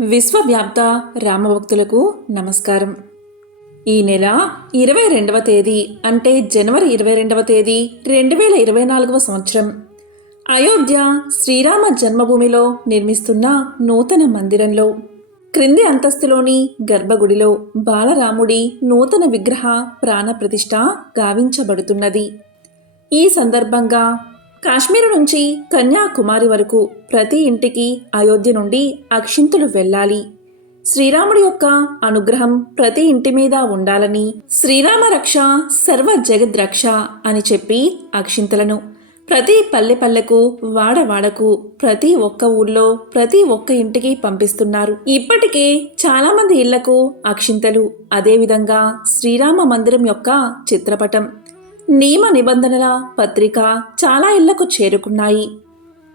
విశ్వవ్యాప్త రామభక్తులకు నమస్కారం. ఈ నెల ఇరవై రెండవ తేదీ అంటే జనవరి ఇరవై రెండవ తేదీ రెండు వేల ఇరవై నాలుగవ సంవత్సరం. అయోధ్య శ్రీరామ జన్మభూమిలో నిర్మిస్తున్న నూతన మందిరంలో క్రింది అంతస్తులోని గర్భగుడిలో బాలరాముడి నూతన విగ్రహ ప్రాణప్రతిష్ఠ గావించబడుతున్నది. ఈ సందర్భంగా కాశ్మీరు నుంచి కన్యాకుమారి వరకు ప్రతి ఇంటికి అయోధ్య నుండి అక్షింతులు వెళ్ళాలి. శ్రీరాముడి యొక్క అనుగ్రహం ప్రతి ఇంటి మీద ఉండాలని శ్రీరామ రక్ష సర్వ జగద్రక్ష అని చెప్పి అక్షింతలను ప్రతి పల్లె పల్లెకు వాడవాడకు ప్రతి ఒక్క ఊర్లో ప్రతి ఒక్క ఇంటికి పంపిస్తున్నారు. ఇప్పటికే చాలా మంది ఇళ్ళకు అక్షింతలు అదేవిధంగా శ్రీరామ మందిరం యొక్క చిత్రపటం. నియమ నిబంధనల పత్రిక చాలా ఇళ్ళకు చేరుకున్నాయి.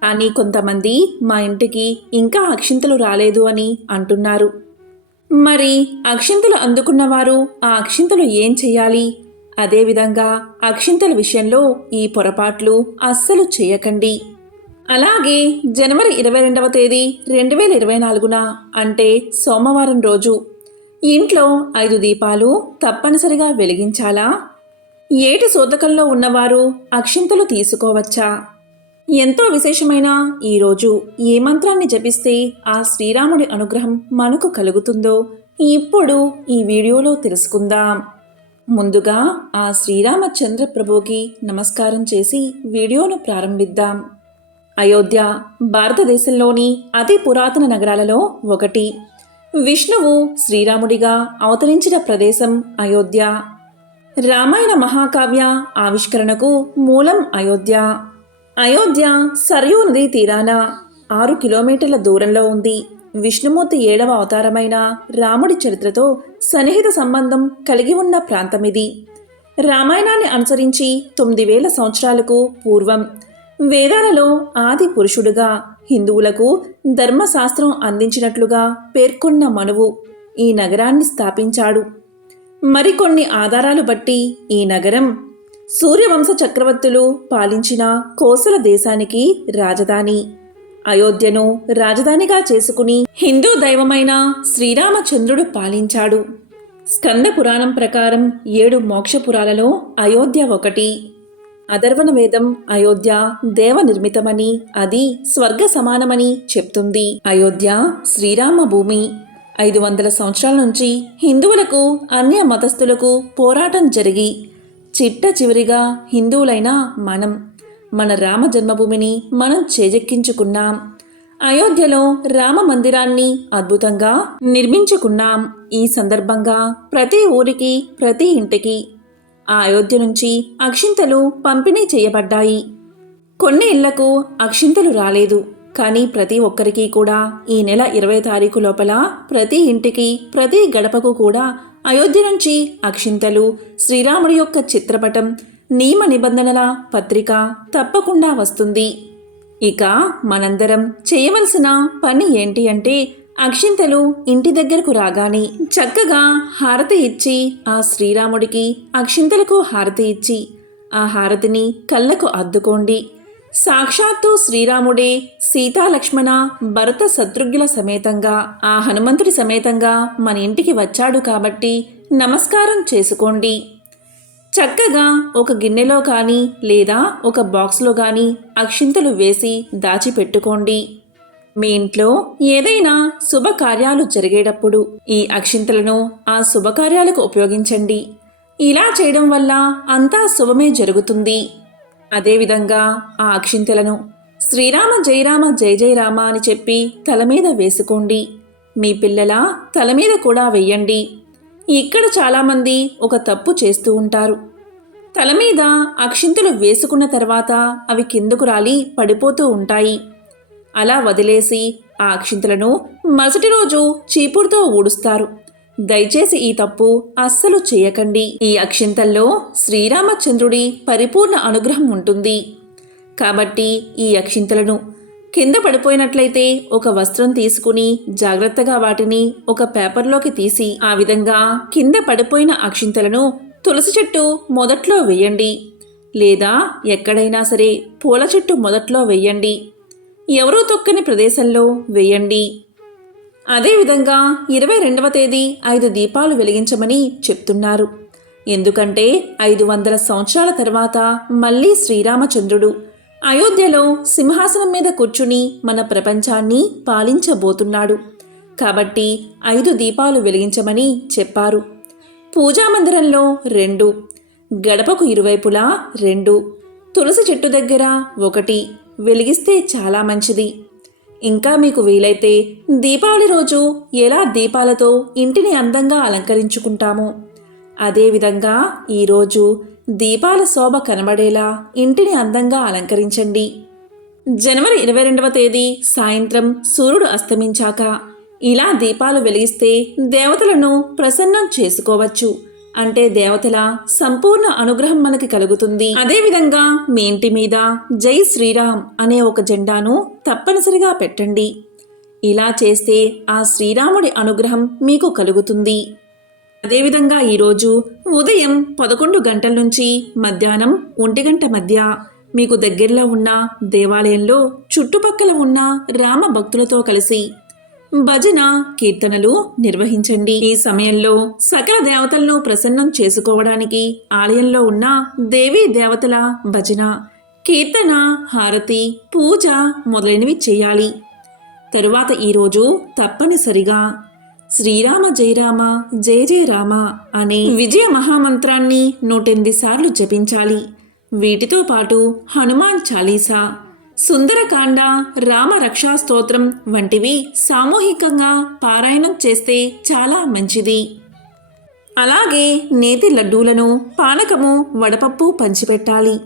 కానీ కొంతమంది మా ఇంటికి ఇంకా అక్షింతలు రాలేదు అని అంటున్నారు. మరి అక్షింతలు అందుకున్నవారు ఆ అక్షింతలు ఏం చెయ్యాలి? అదేవిధంగా అక్షింతల విషయంలో ఈ పొరపాట్లు అస్సలు చేయకండి. అలాగే జనవరి ఇరవై రెండవ తేదీ రెండు వేల ఇరవై నాలుగున అంటే సోమవారం రోజు ఇంట్లో ఐదు దీపాలు తప్పనిసరిగా వెలిగించాలా? ఏటి సూతకంలో ఉన్నవారు అక్షింతలు తీసుకోవచ్చా? ఎంతో విశేషమైన ఈరోజు ఏ మంత్రాన్ని జపిస్తే ఆ శ్రీరాముడి అనుగ్రహం మనకు కలుగుతుందో ఇప్పుడు ఈ వీడియోలో తెలుసుకుందాం. ముందుగా ఆ శ్రీరామచంద్ర ప్రభుకి నమస్కారం చేసి వీడియోను ప్రారంభిద్దాం. అయోధ్య భారతదేశంలోని అతి పురాతన నగరాలలో ఒకటి. విష్ణువు శ్రీరాముడిగా అవతరించిన ప్రదేశం అయోధ్య. రామాయణ మహాకావ్య ఆవిష్కరణకు మూలం అయోధ్య. అయోధ్య సరయూ నదీ తీరాన ఆరు కిలోమీటర్ల దూరంలో ఉంది. విష్ణుమూర్తి ఏడవ అవతారమైన రాముడి చరిత్రతో సన్నిహిత సంబంధం కలిగి ఉన్న ప్రాంతమిది రామాయణాన్ని అనుసరించి తొమ్మిది వేల సంవత్సరాలకు పూర్వం వేదాలలో ఆది పురుషుడుగా హిందువులకు ధర్మశాస్త్రం అందించినట్లుగా పేర్కొన్న మనువు ఈ నగరాన్ని స్థాపించాడు. మరికొన్ని ఆధారాలు బట్టి ఈ నగరం సూర్యవంశ చక్రవర్తులు పాలించిన కోసల దేశానికి రాజధాని. అయోధ్యను రాజధానిగా చేసుకుని హిందూ దైవమైన శ్రీరామచంద్రుడు పాలించాడు. స్కంద పురాణం ప్రకారం ఏడు మోక్షపురాలలో అయోధ్య ఒకటి. అధర్వణ వేదం అయోధ్య దేవ నిర్మితమని అది స్వర్గ సమానమని చెప్తుంది. అయోధ్య శ్రీరామ భూమి ఐదు వందల సంవత్సరాల నుంచి హిందువులకు అన్య మతస్థులకు పోరాటం జరిగి చిట్ట చివరిగా హిందువులైన మనం మన రామ జన్మభూమిని మనం చేజెక్కించుకున్నాం. అయోధ్యలో రామ మందిరాన్ని అద్భుతంగా నిర్మించుకున్నాం. ఈ సందర్భంగా ప్రతి ఊరికి ప్రతి ఇంటికి ఆ అయోధ్య నుంచి అక్షింతలు పంపిణీ చేయబడ్డాయి. కొన్ని ఇళ్ళకు అక్షింతలు రాలేదు. కానీ ప్రతి ఒక్కరికి కూడా ఈ నెల ఇరవై తారీఖు లోపల ప్రతి ఇంటికి ప్రతి గడపకు కూడా అయోధ్య నుంచి అక్షింతలు శ్రీరాముడి యొక్క చిత్రపటం నియమ నిబంధనల పత్రిక తప్పకుండా వస్తుంది. ఇక మనందరం చేయవలసిన పని ఏంటి అంటే అక్షింతలు ఇంటి దగ్గరకు రాగానే చక్కగా హారతి ఇచ్చి ఆ శ్రీరాముడికి అక్షింతలకు హారతి ఇచ్చి ఆ హారతిని కళ్ళకు అద్దుకోండి. సాక్షాత్తు శ్రీరాముడే సీతాలక్ష్మణ భరత శత్రుఘ్నుల సమేతంగా ఆ హనుమంతుడి సమేతంగా మన ఇంటికి వచ్చాడు కాబట్టి నమస్కారం చేసుకోండి. చక్కగా ఒక గిన్నెలో కానీ లేదా ఒక బాక్స్లో కానీ అక్షింతలు వేసి దాచిపెట్టుకోండి. మీ ఇంట్లో ఏదైనా శుభకార్యాలు జరిగేటప్పుడు ఈ అక్షింతలను ఆ శుభకార్యాలకు ఉపయోగించండి. ఇలా చేయడం వల్ల అంతా శుభమే జరుగుతుంది. అదేవిధంగా ఆ అక్షింతలను శ్రీరామ జయరామ జయ జయరామ అని చెప్పి తల మీద వేసుకోండి. మీ పిల్లల తల మీద కూడా వెయ్యండి ఇక్కడ చాలామంది ఒక తప్పు చేస్తూ ఉంటారు. తల మీద అక్షింతలు వేసుకున్న తర్వాత అవి కిందకు రాలి పడిపోతూ ఉంటాయి. అలా వదిలేసి ఆ అక్షింతలను మరుసటి రోజు చీపురుతో ఊడుస్తారు. దయచేసి ఈ తప్పు అస్సలు చేయకండి. ఈ అక్షింతల్లో శ్రీరామచంద్రుడి పరిపూర్ణ అనుగ్రహం ఉంటుంది. కాబట్టి ఈ అక్షింతలను కింద పడిపోయినట్లయితే ఒక వస్త్రం తీసుకుని జాగ్రత్తగా వాటిని ఒక పేపర్లోకి తీసి ఆ విధంగా కింద పడిపోయిన అక్షింతలను తులసి చెట్టు మొదట్లో వేయండి. లేదా ఎక్కడైనా సరే పూల చెట్టు మొదట్లో వేయండి. ఎవరూ తొక్కని ప్రదేశంలో వేయండి. అదేవిధంగా ఇరవై రెండవ తేదీ ఐదు దీపాలు వెలిగించమని చెప్తున్నారు. ఎందుకంటే ఐదు వందల సంవత్సరాల తర్వాత మళ్ళీ శ్రీరామచంద్రుడు అయోధ్యలో సింహాసనం మీద కూర్చుని మన ప్రపంచాన్ని పాలించబోతున్నాడు. కాబట్టి ఐదు దీపాలు వెలిగించమని చెప్పారు. పూజా మందిరంలో రెండు గడపకు ఇరువైపులా రెండు తులసి చెట్టు దగ్గర ఒకటి వెలిగిస్తే చాలా మంచిది. ఇంకా మీకు వీలైతే దీపావళి రోజు ఎలా దీపాలతో ఇంటిని అందంగా అలంకరించుకుంటామో అదేవిధంగా ఈరోజు దీపాల శోభ కనబడేలా ఇంటిని అందంగా అలంకరించండి. జనవరి ఇరవై రెండవ తేదీ సాయంత్రం సూర్యుడు అస్తమించాక ఇలా దీపాలు వెలిగిస్తే దేవతలను ప్రసన్నం చేసుకోవచ్చు. అంటే దేవతల సంపూర్ణ అనుగ్రహం మనకి కలుగుతుంది. అదేవిధంగా మీ ఇంటి మీద జై శ్రీరామ్ అనే ఒక జెండాను తప్పనిసరిగా పెట్టండి. ఇలా చేస్తే ఆ శ్రీరాముడి అనుగ్రహం మీకు కలుగుతుంది. అదేవిధంగా ఈరోజు ఉదయం పదకొండు గంటల నుంచి మధ్యాహ్నం ఒంటి గంట మధ్య మీకు దగ్గరలో ఉన్న దేవాలయంలో చుట్టుపక్కల ఉన్న రామ భక్తులతో కలిసి భజన కీర్తనలు నిర్వహించండి. ఈ సమయంలో సకల దేవతలను ప్రసన్నం చేసుకోవడానికి ఆలయంలో ఉన్న దేవీ దేవతల భజన కీర్తన హారతి పూజ మొదలైనవి చేయాలి. తరువాత ఈరోజు తప్పనిసరిగా శ్రీరామ జయరామ జయ జయ రామ అనే విజయ మహామంత్రాన్ని నూటెనిమిది సార్లు జపించాలి. వీటితో పాటు హనుమాన్ చాలీసా సుందరకాండ రామ స్తోత్రం వంటివి సామూహికంగా పారాయణం చేస్తే చాలా మంచిది. అలాగే నేతి లడ్డూలను పానకము వడపప్పు పంచిపెట్టాలి.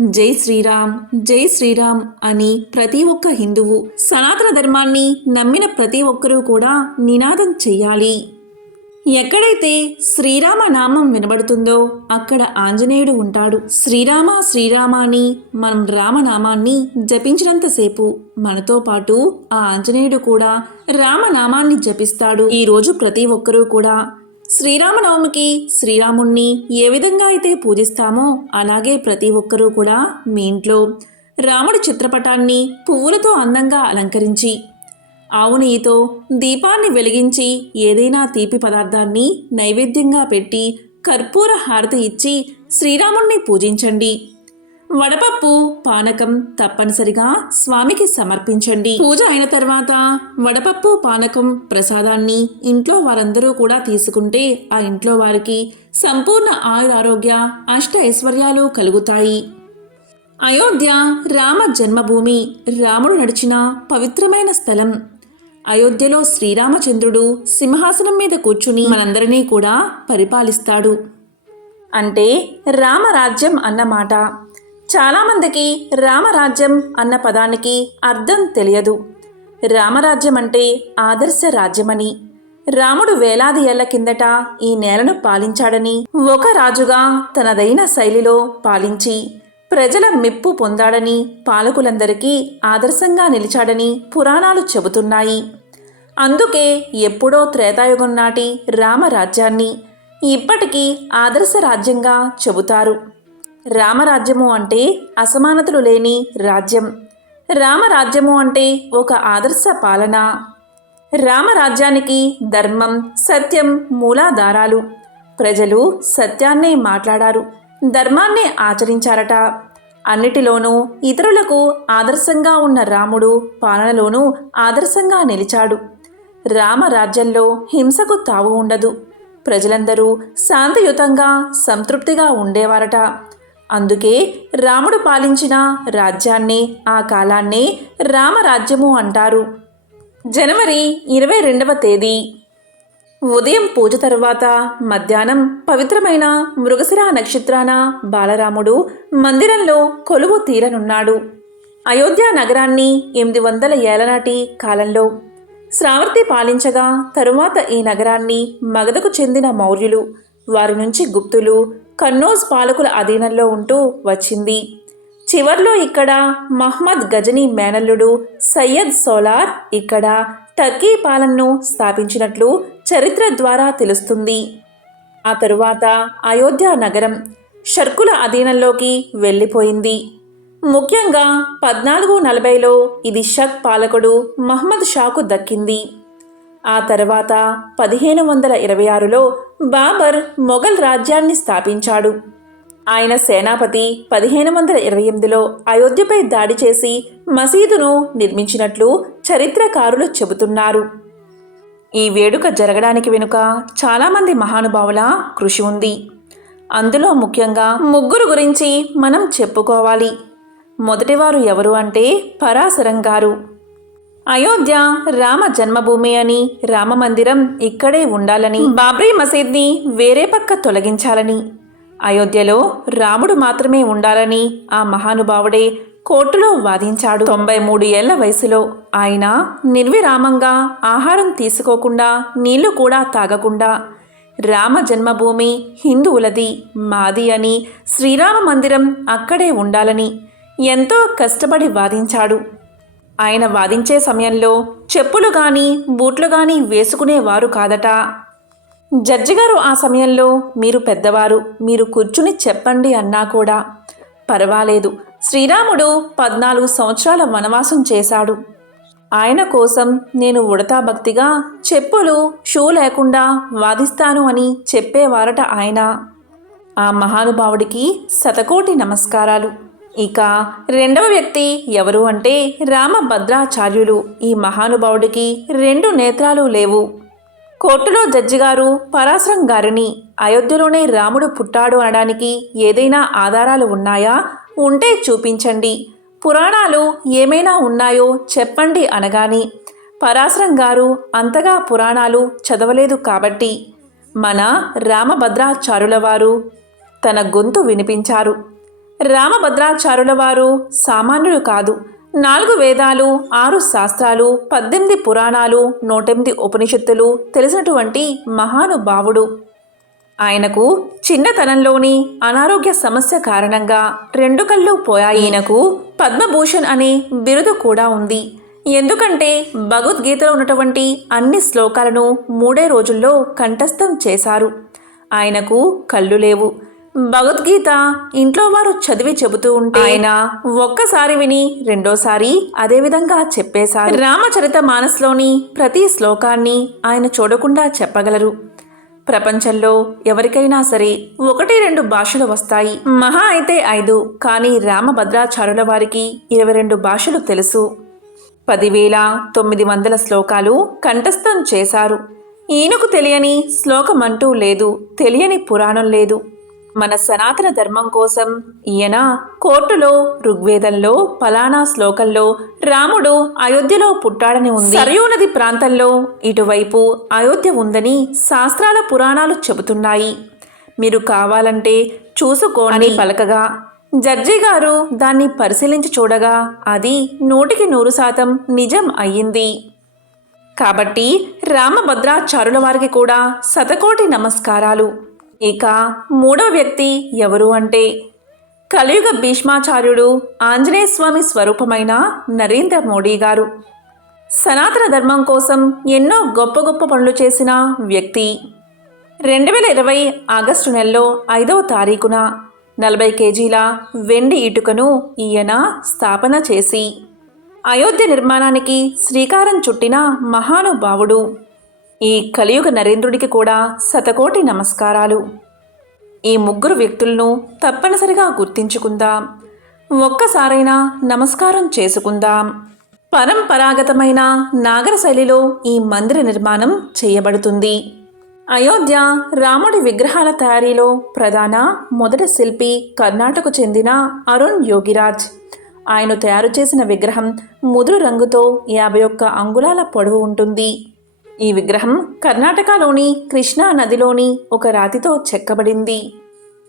జై శ్రీరామ్ జై శ్రీరామ్ అని ప్రతి ఒక్క హిందువు సనాతన ధర్మాన్ని నమ్మిన ప్రతి ఒక్కరూ కూడా నినాదం చెయ్యాలి ఎక్కడైతే శ్రీరామ నామం వినబడుతుందో అక్కడ ఆంజనేయుడు ఉంటాడు. శ్రీరామ శ్రీరామాని మనం రామనామాన్ని జపించినంతసేపు మనతో పాటు ఆ ఆంజనేయుడు కూడా రామనామాన్ని జపిస్తాడు. ఈ రోజు ప్రతి ఒక్కరూ కూడా శ్రీరామనవమికి శ్రీరాముణ్ణి ఏ విధంగా అయితే పూజిస్తామో అలాగే ప్రతి ఒక్కరూ కూడా మీ ఇంట్లో రాముడి చిత్రపటాన్ని పువ్వులతో అందంగా అలంకరించి ఆవు నెయ్యితో దీపాన్ని వెలిగించి ఏదైనా తీపి పదార్థాన్ని నైవేద్యంగా పెట్టి కర్పూర హారతి ఇచ్చి శ్రీరాముణ్ణి పూజించండి. వడపప్పు పానకం తప్పనిసరిగా స్వామికి సమర్పించండి. పూజ అయిన తర్వాత వడపప్పు పానకం ప్రసాదాన్ని ఇంట్లో వారందరూ కూడా తీసుకుంటే ఆ ఇంట్లో వారికి సంపూర్ణ ఆయురారోగ్య అష్ట ఐశ్వర్యాలు కలుగుతాయి. అయోధ్య రామ జన్మభూమి రాముడు నడిచిన పవిత్రమైన స్థలం. అయోధ్యలో శ్రీరామచంద్రుడు సింహాసనం మీద కూర్చుని మనందరినీ కూడా పరిపాలిస్తాడు. అంటే రామరాజ్యం అన్నమాట. చాలామందికి రామరాజ్యం అన్న పదానికి అర్థం తెలియదు. రామరాజ్యం అంటే ఆదర్శ రాజ్యమని. రాముడు వేలాది ఏళ్ళ కిందట ఈ నేలను పాలించాడని ఒక రాజుగా తనదైన శైలిలో పాలించి ప్రజల మెప్పు పొందాడని పాలకులందరికీ ఆదర్శంగా నిలిచాడని పురాణాలు చెబుతున్నాయి. అందుకే ఎప్పుడో త్రేతాయుగం నాటి రామరాజ్యాన్ని ఇప్పటికీ ఆదర్శ రాజ్యంగా చెబుతారు. రామరాజ్యము అంటే అసమానతలు లేని రాజ్యం. రామరాజ్యము అంటే ఒక ఆదర్శ పాలన. రామరాజ్యానికి ధర్మం సత్యం మూలాధారాలు. ప్రజలు సత్యాన్నే మాట్లాడారు. ధర్మాన్నే ఆచరించారట. అన్నిటిలోనూ ఇతరులకు ఆదర్శంగా ఉన్న రాముడు పాలనలోనూ ఆదర్శంగా నిలిచాడు. రామరాజ్యంలో హింసకు తావు ఉండదు. ప్రజలందరూ శాంతియుతంగా సంతృప్తిగా ఉండేవారట. అందుకే రాముడు పాలించిన రాజ్యాన్ని ఆ కాలాన్నే రామరాజ్యము అంటారు. జనవరి ఇరవై రెండవ తేదీ. ఉదయం పూజ తరువాత మధ్యాహ్నం పవిత్రమైన మృగశిర నక్షత్రాన బాలరాముడు మందిరంలో కొలువు తీరనున్నాడు. అయోధ్య నగరాన్ని ఎనిమిది వందల ఏలనాటి కాలంలో శ్రావర్తి పాలించగా తరువాత ఈ నగరాన్ని మగధకు చెందిన మౌర్యులు వారి నుంచి గుప్తులు కన్నోజ్ పాలకుల అధీనంలో ఉంటూ వచ్చింది. చివర్లో ఇక్కడ మహ్మద్ గజనీ మేనల్లుడు సయ్యద్ సోలార్ ఇక్కడ టర్కీ పాలనను స్థాపించినట్లు చరిత్ర ద్వారా తెలుస్తుంది. ఆ తరువాత అయోధ్య నగరం షర్కుల అధీనంలోకి వెళ్ళిపోయింది. ముఖ్యంగా పద్నాలుగు నలభైలో ఇది షక్ పాలకుడు మహ్మద్ షాకు దక్కింది. ఆ తర్వాత పదిహేను వందల ఇరవై ఆరులో బాబర్ మొఘల్ రాజ్యాన్ని స్థాపించాడు. ఆయన సేనాపతి పదిహేను వందల ఇరవై ఎనిమిదిలో అయోధ్యపై దాడి చేసి మసీదును నిర్మించినట్లు చరిత్రకారులు చెబుతున్నారు. ఈ వేడుక జరగడానికి వెనుక చాలామంది మహానుభావుల కృషి ఉంది. అందులో ముఖ్యంగా ముగ్గురు గురించి మనం చెప్పుకోవాలి. మొదటివారు ఎవరు అంటే పరాశరం గారు. అయోధ్య రామ జన్మభూమి అని రామ మందిరం ఇక్కడే ఉండాలని బాబ్రీ మసీద్ని వేరే పక్క తొలగించాలని అయోధ్యలో రాముడు మాత్రమే ఉండాలని ఆ మహానుభావుడే కోర్టులో వాదించాడు. తొంభై మూడు ఏళ్ళ వయసులో ఆయన నిర్విరామంగా ఆహారం తీసుకోకుండా నీళ్ళు కూడా తాగకుండా రామ జన్మభూమి హిందువులది మాది అని శ్రీరామ మందిరం అక్కడే ఉండాలని ఎంతో కష్టపడి వాదించాడు. ఆయన వాదించే సమయంలో చెప్పులు గాని బూట్లు గాని వేసుకునేవారు కాదట. జడ్జి గారు ఆ సమయంలో మీరు పెద్దవారు మీరు కూర్చుని చెప్పండి అన్నా కూడా పర్వాలేదు. శ్రీరాముడు పద్నాలుగు సంవత్సరాల వనవాసం చేశాడు. ఆయన కోసం నేను ఉడతా భక్తిగా చెప్పులు షూ లేకుండా వాదిస్తాను అని చెప్పేవారట ఆయన. ఆ మహానుభావుడికి శతకోటి నమస్కారాలు. ఇక రెండవ వ్యక్తి ఎవరు అంటే రామభద్రాచార్యులు. ఈ మహానుభావుడికి రెండు నేత్రాలు లేవు. కోర్టులో జడ్జి గారు పరాశరం గారిని అయోధ్యలోనే రాముడు పుట్టాడు అనడానికి ఏదైనా ఆధారాలు ఉన్నాయా? ఉంటే చూపించండి. పురాణాలు ఏమైనా ఉన్నాయో చెప్పండి అనగాని పరాశరం గారు అంతగా పురాణాలు చదవలేదు కాబట్టి మన రామభద్రాచారుల వారు తన గొంతు వినిపించారు. రామభద్రాచారుల వారు సామాన్యులు కాదు. నాలుగు వేదాలు ఆరు శాస్త్రాలు పద్దెనిమిది పురాణాలు నూటెనిమిది ఉపనిషత్తులు తెలిసినటువంటి మహానుభావుడు. ఆయనకు చిన్నతనంలోని అనారోగ్య సమస్య కారణంగా రెండు కళ్ళు పోయాయి. ఈయనకు పద్మభూషణ్ అనే బిరుదు కూడా ఉంది. ఎందుకంటే భగవద్గీతలో ఉన్నటువంటి అన్ని శ్లోకాలను మూడే రోజుల్లో కంఠస్థం చేశారు. ఆయనకు కళ్ళు లేవు. భగవద్గీత ఇంట్లో వారు చదివి చెబుతూ ఉంటే ఆయన ఒక్కసారి విని రెండోసారి అదేవిధంగా చెప్పేశారు. రామచరిత మానస్లోని ప్రతి శ్లోకాన్ని ఆయన చూడకుండా చెప్పగలరు. ప్రపంచంలో ఎవరికైనా సరే ఒకటి రెండు భాషలు వస్తాయి. మహా అయితే ఐదు కానీ రామభద్రాచారుల వారికి ఇరవై రెండు భాషలు తెలుసు. పదివేల తొమ్మిది వందల శ్లోకాలు కంఠస్థం చేశారు. ఈయనకు తెలియని శ్లోకమంటూ లేదు తెలియని పురాణం లేదు. మన సనాతన ధర్మం కోసం ఈయన కోర్టులో ఋగ్వేదంలో ఫలానా శ్లోకంలో రాముడు అయోధ్యలో పుట్టాడని ఉంది. సరయూ నది ప్రాంతంలో ఇటువైపు అయోధ్య ఉందని శాస్త్రాల పురాణాలు చెబుతున్నాయి. మీరు కావాలంటే చూసుకోండి. పలకగా జడ్జి గారు దాన్ని పరిశీలించి చూడగా అది నూటికి నూరు శాతం నిజం అయ్యింది. కాబట్టి రామభద్రాచారుల వారికి కూడా శతకోటి నమస్కారాలు. ఇక మూడో వ్యక్తి ఎవరు అంటే కలియుగ భీష్మాచార్యుడు ఆంజనేయ స్వామి స్వరూపమైన నరేంద్ర మోడీ గారు. సనాతన ధర్మం కోసం ఎన్నో గొప్ప గొప్ప పనులు చేసిన వ్యక్తి. రెండు వేల ఇరవై ఆగస్టు నెలలో ఐదవ తారీఖున నలభై కేజీల వెండి ఇటుకను ఈయన స్థాపన చేసి అయోధ్య నిర్మాణానికి శ్రీకారం చుట్టిన మహానుభావుడు. ఈ కలియుగ నరేంద్రుడికి కూడా శతకోటి నమస్కారాలు. ఈ ముగ్గురు వ్యక్తులను తప్పనిసరిగా గుర్తించుకుందాం. ఒక్కసారైనా నమస్కారం చేసుకుందాం. పరంపరాగతమైన నాగర శైలిలో ఈ మందిర నిర్మాణం చేయబడుతుంది. అయోధ్య రాముడి విగ్రహాల తయారీలో ప్రధాన మొదటి శిల్పి కర్ణాటక చెందిన అరుణ్ యోగిరాజ్. ఆయన తయారు చేసిన విగ్రహం ముదురు రంగుతో యాభై ఒక్క అంగుళాల పొడవు ఉంటుంది. ఈ విగ్రహం కర్ణాటకలోని కృష్ణా నదిలోని ఒక రాతితో చెక్కబడింది.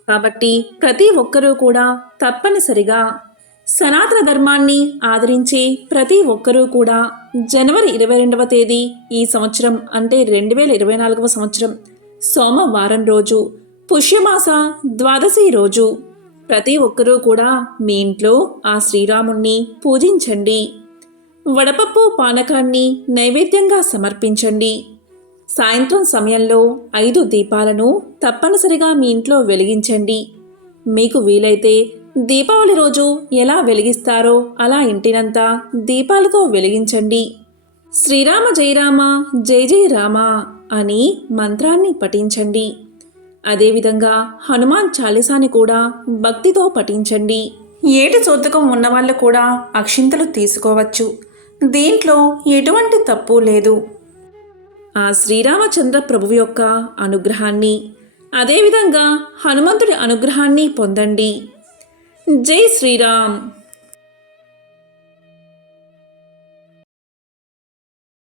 కాబట్టి ప్రతి ఒక్కరూ కూడా తప్పనిసరిగా సనాతన ధర్మాన్ని ఆదరించే ప్రతి ఒక్కరూ కూడా జనవరి ఇరవై రెండవ తేదీ ఈ సంవత్సరం అంటే రెండు వేల ఇరవై నాలుగవ సంవత్సరం సోమవారం రోజు పుష్యమాస ద్వాదశి రోజు. ప్రతి ఒక్కరూ కూడా మీ ఇంట్లో ఆ శ్రీరాముణ్ణి పూజించండి. వడపప్పు పానకాన్ని నైవేద్యంగా సమర్పించండి. సాయంత్రం సమయంలో ఐదు దీపాలను తప్పనిసరిగా మీ ఇంట్లో వెలిగించండి. మీకు వీలైతే దీపావళి రోజు ఎలా వెలిగిస్తారో అలా ఇంటినంతా దీపాలతో వెలిగించండి. శ్రీరామ జయరామ జయ జయ రామ అని మంత్రాన్ని పఠించండి. అదేవిధంగా హనుమాన్ చాలీసాని కూడా భక్తితో పఠించండి. ఏటి చోతకం ఉన్నవాళ్ళు కూడా అక్షింతలు తీసుకోవచ్చు. దీంట్లో ఎటువంటి తప్పు లేదు. ఆ శ్రీరామచంద్ర ప్రభువు యొక్క అనుగ్రహాన్ని అదేవిధంగా హనుమంతుడి అనుగ్రహాన్ని పొందండి. జై శ్రీరామ్!